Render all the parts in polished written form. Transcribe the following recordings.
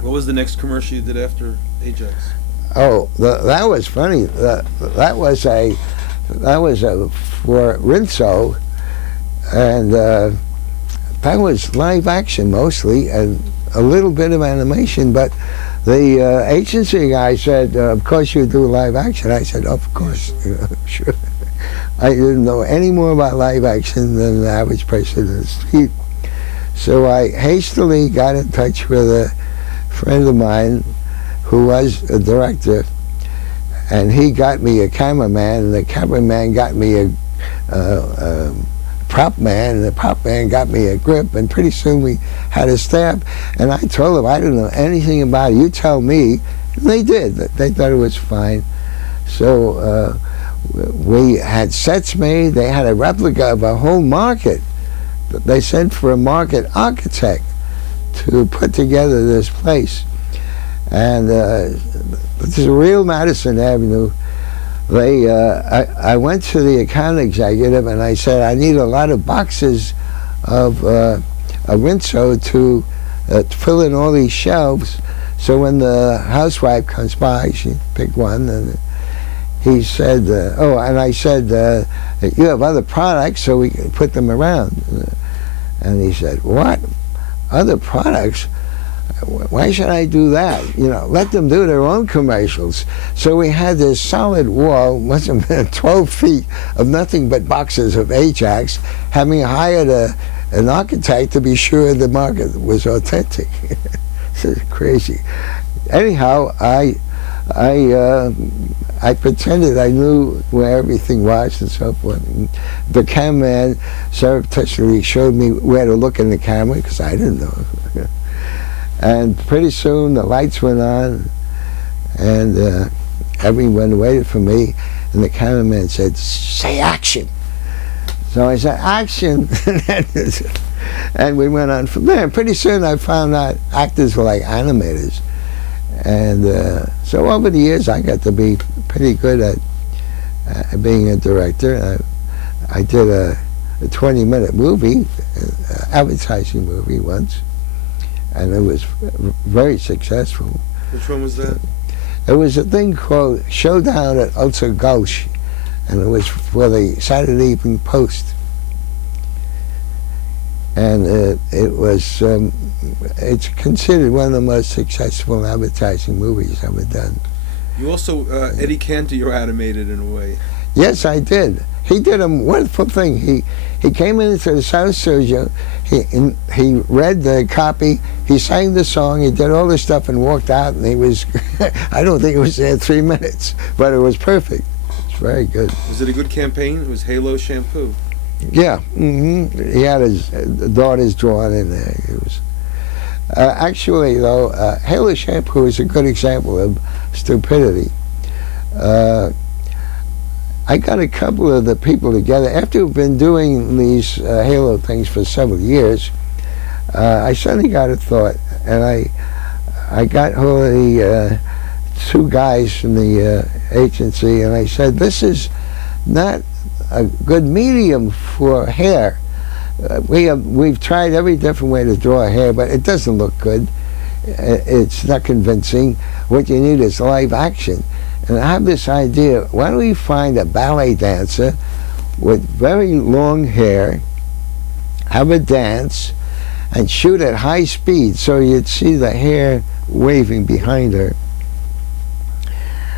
What was the next commercial you did after Ajax? Oh, that was funny. That was a for Rinso, and that was live action mostly, and a little bit of animation. But the agency guy said, "Of course you do live action." I said, "Of course, sure." I didn't know any more about live action than the average person in the street. So I hastily got in touch with a friend of mine who was a director, and he got me a cameraman, and the cameraman got me a prop man, and the prop man got me a grip, and pretty soon we had a staff. And I told them, I didn't know anything about it. You tell me. And they did. They thought it was fine. So we had sets made. They had a replica of a whole market. They sent for a market architect to put together this place. And this is real Madison Avenue. I went to the account executive and I said, I need a lot of boxes of a Rinso to fill in all these shelves. So when the housewife comes by, she picked one, and he said, and I said, you have other products, so we can put them around. And he said, what? Other products? Why should I do that? You know, let them do their own commercials. So we had this solid wall, must have been 12 feet, of nothing but boxes of Ajax, having hired an architect to be sure the market was authentic. This is crazy. Anyhow, I pretended I knew where everything was and so forth. And the cameraman surreptitiously showed me where to look in the camera, because I didn't know. And pretty soon the lights went on, and everyone waited for me, and the cameraman said, say action. So I said, action. And we went on from there. And pretty soon I found out actors were like animators. And so over the years I got to be pretty good at being a director. I did a 20-minute movie, advertising movie once, and it was very successful. Which one was that? It was a thing called Showdown at Ulster Gulch, and it was for the Saturday Evening Post. And it's considered one of the most successful advertising movies ever done. You also, Eddie Cantor, you're animated in a way. Yes, I did. He did a wonderful thing. He came into the South Studio, he read the copy, he sang the song, he did all this stuff and walked out, and he was, I don't think it was there 3 minutes, but it was perfect. It's very good. Was it a good campaign? It was Halo Shampoo. Yeah, he had his daughters drawn in there. It was actually, though, Halo Shampoo is a good example of stupidity. I got a couple of the people together after we've been doing these Halo things for several years. I suddenly got a thought, and I got hold of the two guys from the agency, and I said, "This is not a good medium for hair. We've tried every different way to draw hair, but it doesn't look good. It's not convincing. What you need is live action." And I have this idea, why don't we find a ballet dancer with very long hair, have a dance, and shoot at high speed so you'd see the hair waving behind her.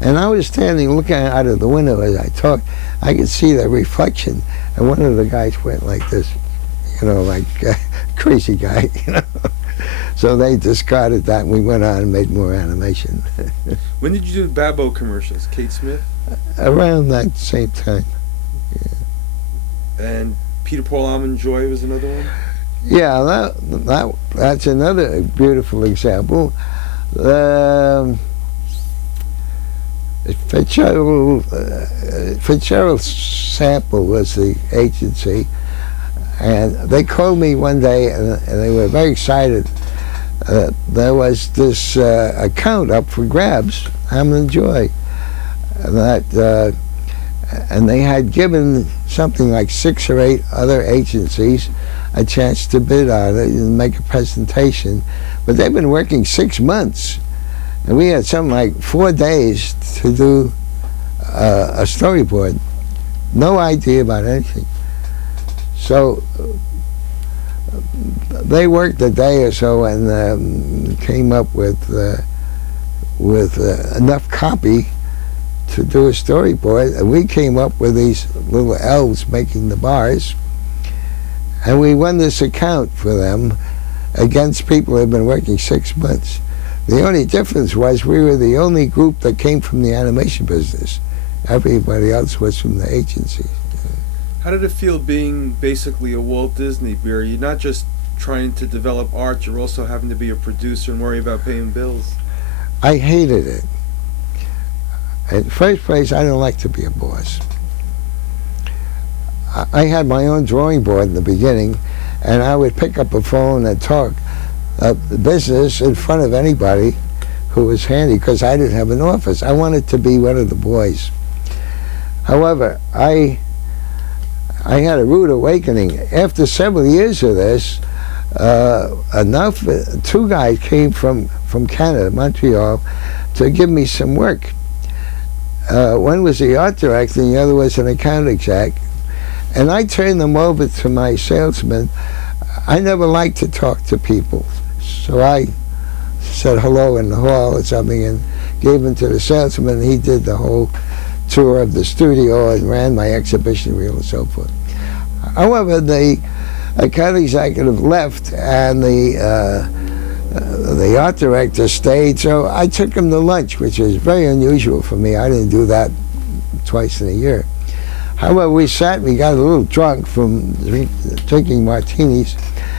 And I was standing looking out of the window as I talked. I could see the reflection, and one of the guys went like this, you know, like a crazy guy, you know. So they discarded that, and we went on and made more animation. When did you do the Babbo commercials? Kate Smith? Around that same time. Yeah. And Peter Paul Almond Joy was another one? Yeah, that's another beautiful example. Fitzgerald Sample was the agency, and they called me one day, and they were very excited. There was this account up for grabs, Hammond and Joy, and they had given something like 6 or 8 other agencies a chance to bid on it and make a presentation. But they've been working 6 months, and we had something like 4 days to do a storyboard. No idea about anything. So they worked a day or so and came up with enough copy to do a storyboard, and we came up with these little elves making the bars, and we won this account for them against people who had been working 6 months. The only difference was we were the only group that came from the animation business. Everybody else was from the agency. How did it feel being basically a Walt Disney beer? You're not just trying to develop art, you're also having to be a producer and worry about paying bills. I hated it. In the first place, I don't like to be a boss. I had my own drawing board in the beginning, and I would pick up a phone and talk business in front of anybody who was handy, because I didn't have an office. I wanted to be one of the boys. However, I had a rude awakening. After several years of this, two guys came from Canada, Montreal, to give me some work. One was the art director and the other was an account exec. And I turned them over to my salesman. I never liked to talk to people. So I said hello in the hall or something and gave them to the salesman. He did the whole tour of the studio and ran my exhibition reel and so forth. However, the account executive left and the art director stayed, so I took him to lunch, which is very unusual for me. I didn't do that twice in a year. However, we got a little drunk from drinking martinis,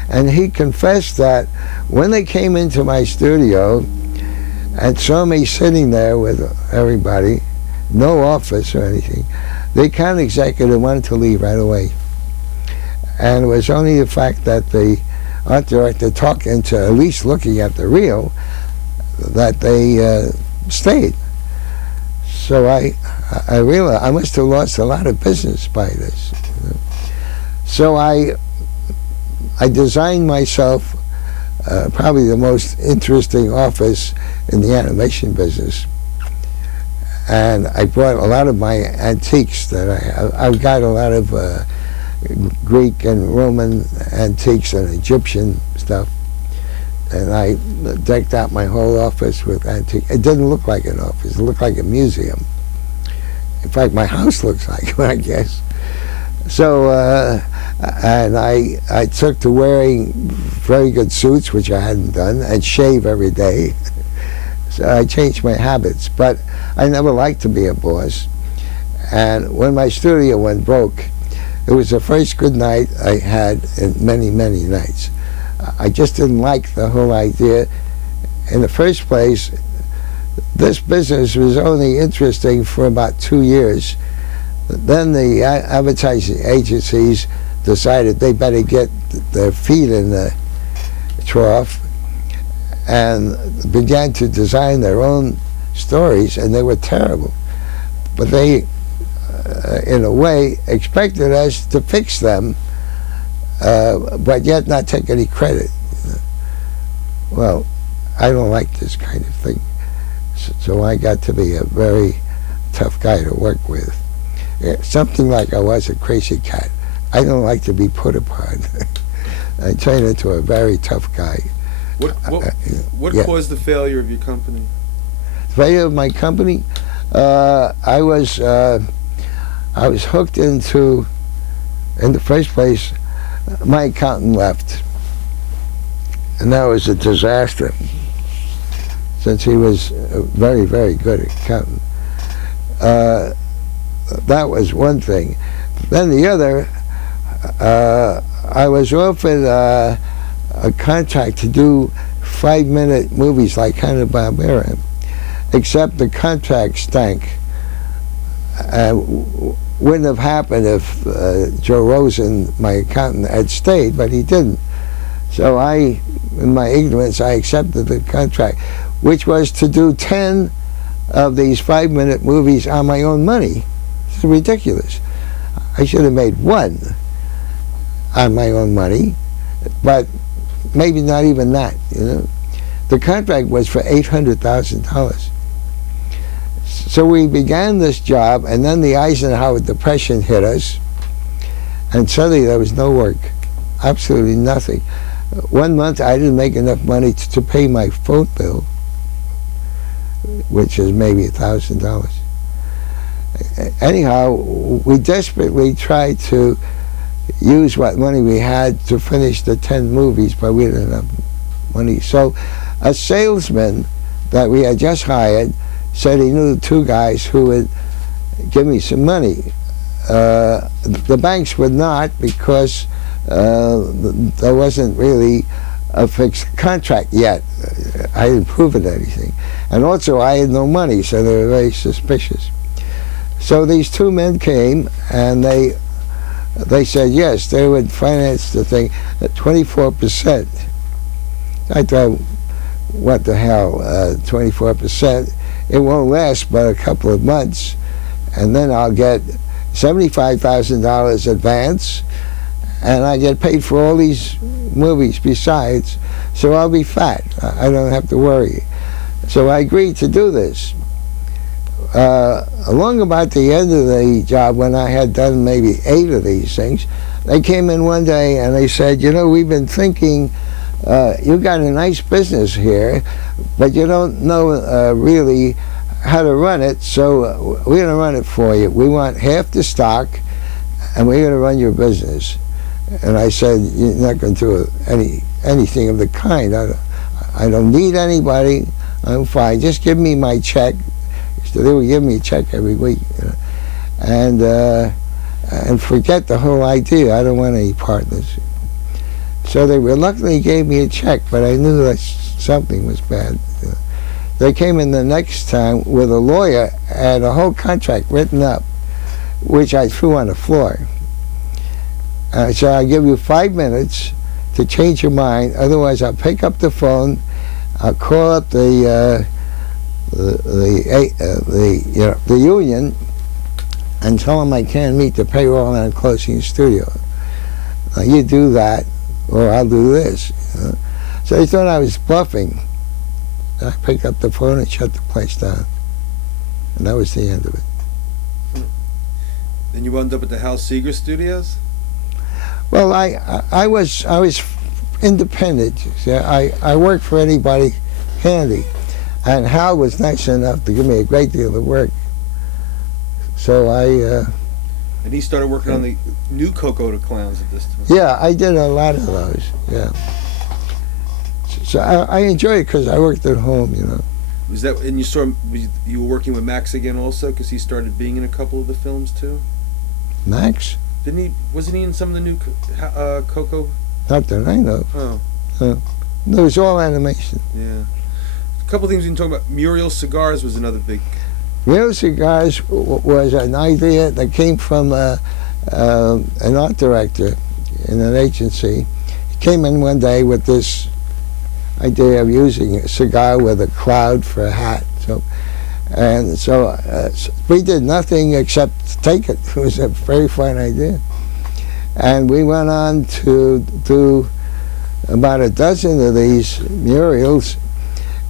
and he confessed that when they came into my studio and saw me sitting there with everybody, no office or anything, the account executive wanted to leave right away. And it was only the fact that the art director talked into at least looking at the reel that they stayed. So I realized I must have lost a lot of business by this. So I designed myself probably the most interesting office in the animation business. And I brought a lot of my antiques that I've got a lot of Greek and Roman antiques and Egyptian stuff. And I decked out my whole office with antiques. It didn't look like an office, it looked like a museum. In fact, my house looks like one, I guess. So, and I took to wearing very good suits, which I hadn't done, and shave every day. So I changed my habits, but I never liked to be a boss. And when my studio went broke, it was the first good night I had in many, many nights. I just didn't like the whole idea. In the first place, this business was only interesting for about 2 years. Then the advertising agencies decided they better get their feet in the trough and began to design their own stories, and they were terrible. But they, in a way, expected us to fix them, but yet not take any credit. Well, I don't like this kind of thing. So I got to be a very tough guy to work with. Something like I was a crazy cat. I don't like to be put upon. I turned into a very tough guy. What caused the failure of your company? The failure of my company? I was hooked into, in the first place, my accountant left. And that was a disaster, since he was a very, very good accountant. That was one thing. Then the other, I was offered a contract to do 5-minute movies like Hanna-Barbera, except the contract stank. Wouldn't have happened if Joe Rosen, my accountant, had stayed, but he didn't. So I, in my ignorance, I accepted the contract, which was to do 10 of these 5-minute movies on my own money. It's ridiculous. I should have made 1 on my own money, but maybe not even that, you know. The contract was for $800,000. So we began this job, and then the Eisenhower Depression hit us, and suddenly there was no work, absolutely nothing. 1 month I didn't make enough money to pay my phone bill, which is maybe $1,000. Anyhow, we desperately tried to use what money we had to finish the 10 movies, but we didn't have money. So a salesman that we had just hired said he knew 2 guys who would give me some money. The banks would not, because there wasn't really a fixed contract yet. I didn't prove it anything. And also I had no money, so they were very suspicious. So these 2 men came, and they said yes, they would finance the thing at 24%. I thought, what the hell, 24%? It won't last but a couple of months, and then I'll get $75,000 advance, and I get paid for all these movies besides, so I'll be fat. I don't have to worry. So I agreed to do this. Along about the end of the job, when I had done maybe 8 of these things, they came in one day and they said, you know, we've been thinking, you got a nice business here, but you don't know really how to run it, so we're going to run it for you. We want half the stock, and we're going to run your business. And I said, you're not going to do anything of the kind. I don't need anybody. I'm fine. Just give me my check. So they would give me a check every week, you know, and forget the whole idea. I don't want any partners. So they reluctantly gave me a check, but I knew that something was bad. They came in the next time with a lawyer and a whole contract written up, which I threw on the floor. I said, I'll give you 5 minutes to change your mind, otherwise I'll pick up the phone, I'll call up the union and tell them I can't meet the payroll and I'm closing the studio. Now you do that, or I'll do this. You know? So they thought I was bluffing. I picked up the phone and shut the place down, and that was the end of it. Then you wound up at the Hal Seeger Studios? Well, I was independent. See, I worked for anybody handy, and Hal was nice enough to give me a great deal of work. So and he started working on the new Coco de Clowns at this time. Yeah, I did a lot of those. Yeah. So I enjoyed it because I worked at home, you know. Was that, and you were working with Max again also, because he started being in a couple of the films too? Max? Wasn't he in some of the new Coco? Not that I know. Oh. No, it was all animation. Yeah. A couple of things we can talk about. Muriel Cigars was another big... Muriel Cigars was an idea that came from an art director in an agency. He came in one day with this idea of using a cigar with a cloud for a hat. So we did nothing except take it. It was a very fine idea. And we went on to do about a dozen of these murals,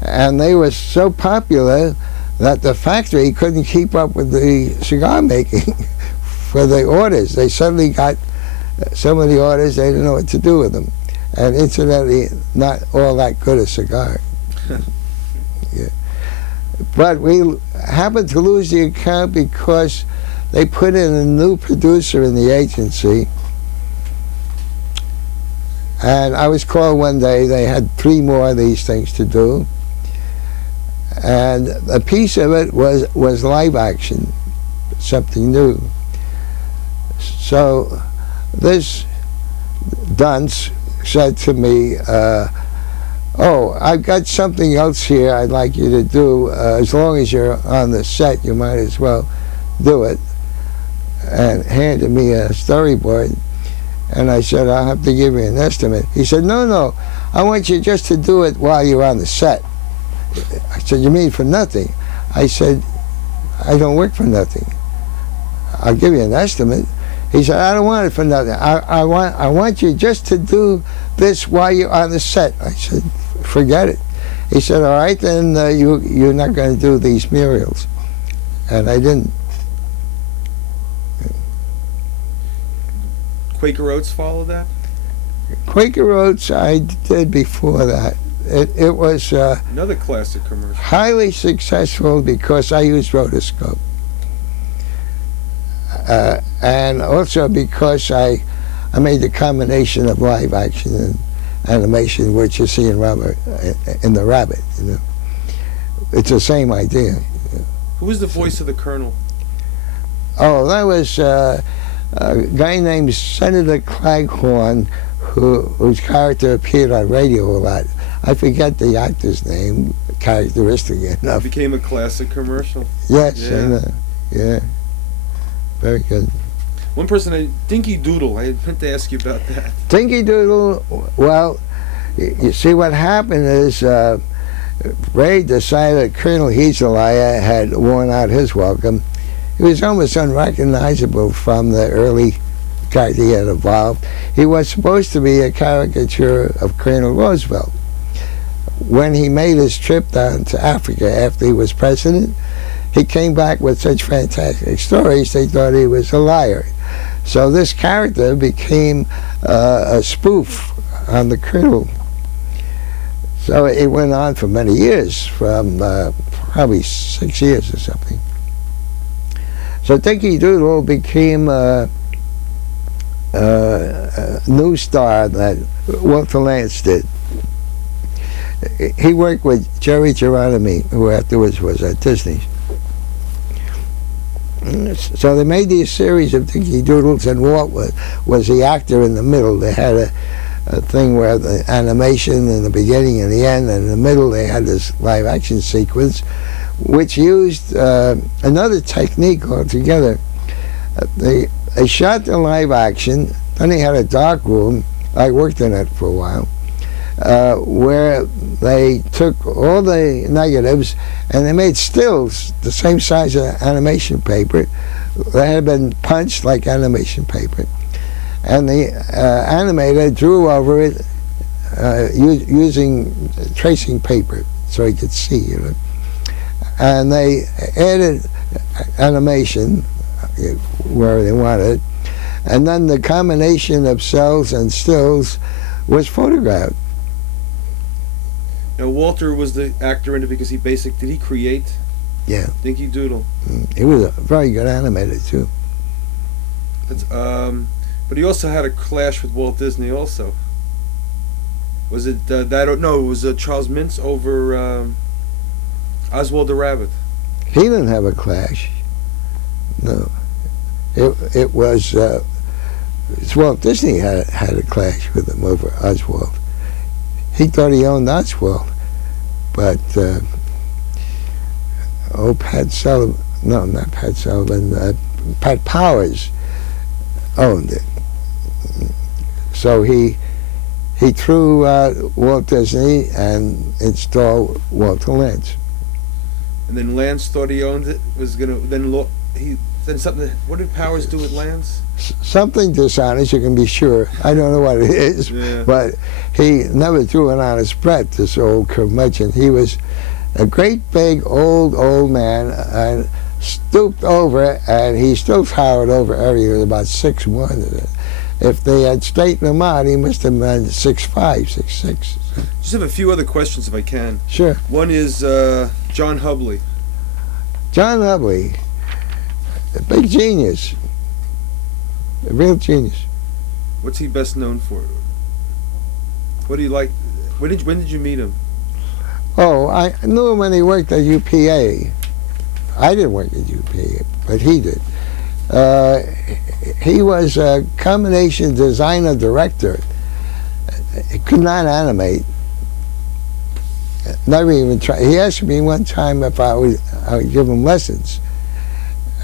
and they were so popular that the factory couldn't keep up with the cigar making for the orders. They suddenly got so many orders, they didn't know what to do with them. And incidentally, not all that good a cigar. Yeah. But we happened to lose the account because they put in a new producer in the agency. And I was called one day, they had 3 more of these things to do. And a piece of it was live action, something new. So this dunce said to me, oh, I've got something else here I'd like you to do. As long as you're on the set, you might as well do it. And handed me a storyboard. And I said, I'll have to give you an estimate. He said, no, I want you just to do it while you're on the set. I said, you mean for nothing? I said, I don't work for nothing. I'll give you an estimate. He said, I don't want it for nothing. I want you just to do this while you're on the set. I said, forget it. He said, all right, then you're not going to do these murals. And I didn't. Quaker Oats followed that? Quaker Oats I did before that. It was Another classic commercial. highly successful because I used rotoscope. And also because I made the combination of live action and animation, which you see in the Rabbit. You know, it's the same idea. Who was the voice of the Colonel? Oh, that was a guy named Senator Claghorn, whose character appeared on radio a lot. I forget the actor's name, characteristic enough. It became a classic commercial. Yes, Yeah. Yeah, very good. One person, Dinky Doodle, I meant to ask you about that. Dinky Doodle, well, you see what happened is Ray decided Colonel Heezelaya had worn out his welcome. He was almost unrecognizable from the early character he had evolved. He was supposed to be a caricature of Colonel Roosevelt. When he made his trip down to Africa after he was president, he came back with such fantastic stories they thought he was a liar. So this character became a spoof on the Colonel. So it went on for many years, from probably 6 years or something. So Dinky Doodle became a new star that Walter Lantz did. He worked with Jerry Geronimi, who afterwards was at Disney. So they made these series of Dinky Doodles, and Walt was the actor in the middle. They had a thing where the animation in the beginning and the end, and in the middle they had this live action sequence, which used another technique altogether. They shot the live action, then they had a dark room. I worked in it for a while, where they took all the negatives and they made stills the same size of animation paper. They had been punched like animation paper, and the animator drew over it using tracing paper so he could see, you know. And they added animation where they wanted, and then the combination of cells and stills was photographed. Now Walter was the actor in it because did he create? Yeah. Dinky Doodle. He was a very good animator too. That's, but he also had a clash with Walt Disney also. Was it that? No, it was Charles Mintz over Oswald the Rabbit. He didn't have a clash. No. It was Walt Disney had a clash with him over Oswald. He thought he owned Oswald, but Pat Sullivan, no, not Pat Sullivan, Pat Powers owned it. So he threw Walt Disney and installed Walter Lantz. And then Lantz thought he owned it. Then something. What did Powers do with Lantz? Something dishonest, you can be sure. I don't know what it is, Yeah. but he never drew an honest breath, this old curmudgeon. He was a great big old man and stooped over, and he still towered over everything. He was about 6'1". If they had straightened him out, he must have been 6'5", 6'6". Just have a few other questions if I can. Sure. One is John Hubley. John Hubley, a big genius, a real genius. What's he best known for? What do you like? When did you meet him? Oh, I knew him when he worked at UPA. I didn't work at UPA, but he did. He was a combination designer director. He could not animate. Never even tried. He asked me one time if I would give him lessons.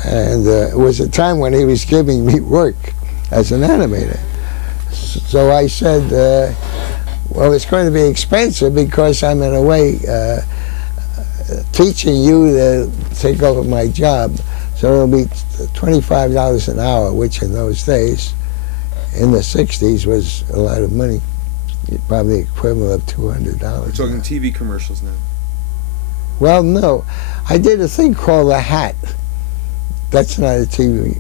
And it was a time when he was giving me work as an animator. So I said, well, it's going to be expensive because I'm in a way teaching you to take over my job. So it'll be $25 an hour, which in those days, in the 60s, was a lot of money. probably equivalent of $200. We're talking now. TV commercials now. Well, no. I did a thing called A Hat. That's not a TV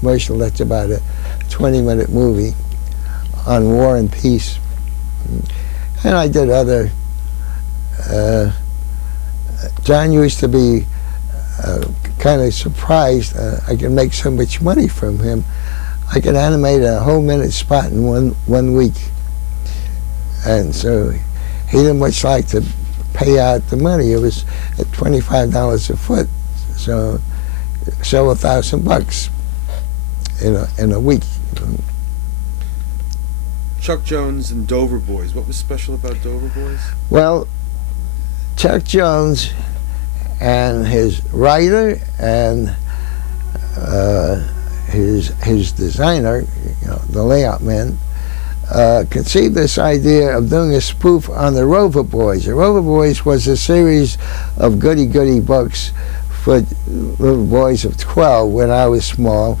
commercial. That's about a 20-minute movie on war and peace. And I did other... John used to be kind of surprised I could make so much money from him. I could animate a whole minute spot in one week. And so he didn't much like to pay out the money. It was at $25 a foot. So sell $1,000 in a week. Chuck Jones and Dover Boys. What was special about Dover Boys? Well, Chuck Jones and his writer and his designer, the layout man, conceived this idea of doing a spoof on the Rover Boys. The Rover Boys was a series of goody-goody books for little boys of 12 when I was small.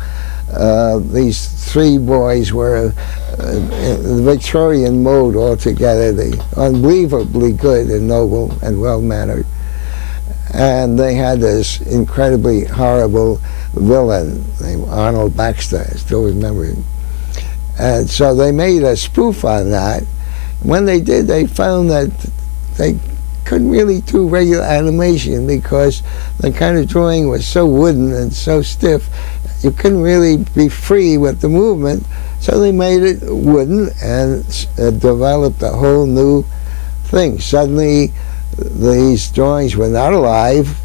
These three boys were in the Victorian mode altogether. They unbelievably good and noble and well-mannered. And they had this incredibly horrible villain named Arnold Baxter. I still remember him. And so they made a spoof on that. When they did, they found that they couldn't really do regular animation because the kind of drawing was so wooden and so stiff, you couldn't really be free with the movement. So they made it wooden and developed a whole new thing. Suddenly, these drawings were not alive.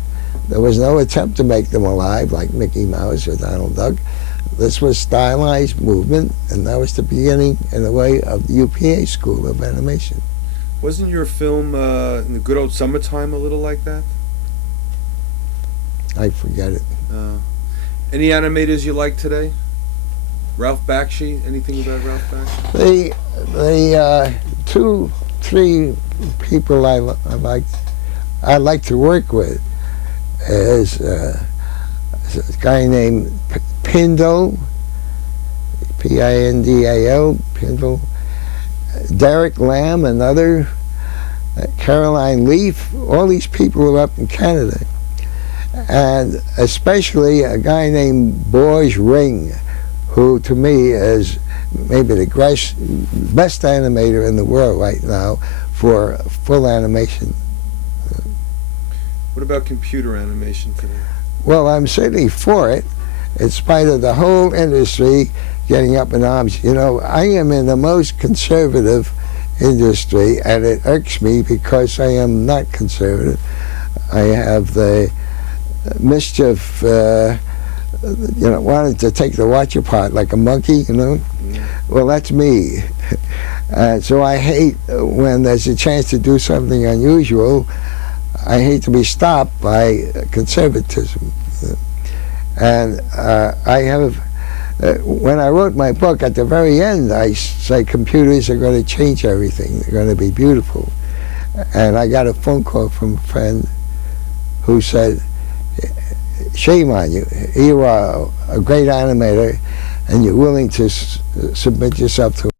There was no attempt to make them alive like Mickey Mouse or Donald Duck. This was stylized movement, and that was the beginning, in a way, of the UPA School of Animation. Wasn't your film in the good old summertime a little like that? I forget it. Any animators you like today? Ralph Bakshi? Anything about Ralph Bakshi? The 2-3 people I like to work with is a guy named Pindle, Pindal, Pindle, Derek Lamb, another, Caroline Leaf. All these people are up in Canada. And especially a guy named Borge Ring, who to me is maybe the best animator in the world right now for full animation. What about computer animation today? Well, I'm certainly for it, in spite of the whole industry getting up in arms. I am in the most conservative industry, and it irks me because I am not conservative. I have the mischief, wanted to take the watch apart like a monkey, Well, that's me. So I hate when there's a chance to do something unusual. I hate to be stopped by conservatism. And I have, when I wrote my book, at the very end, I say computers are going to change everything. They're going to be beautiful. And I got a phone call from a friend who said, shame on you. You are a great animator, and you're willing to submit yourself to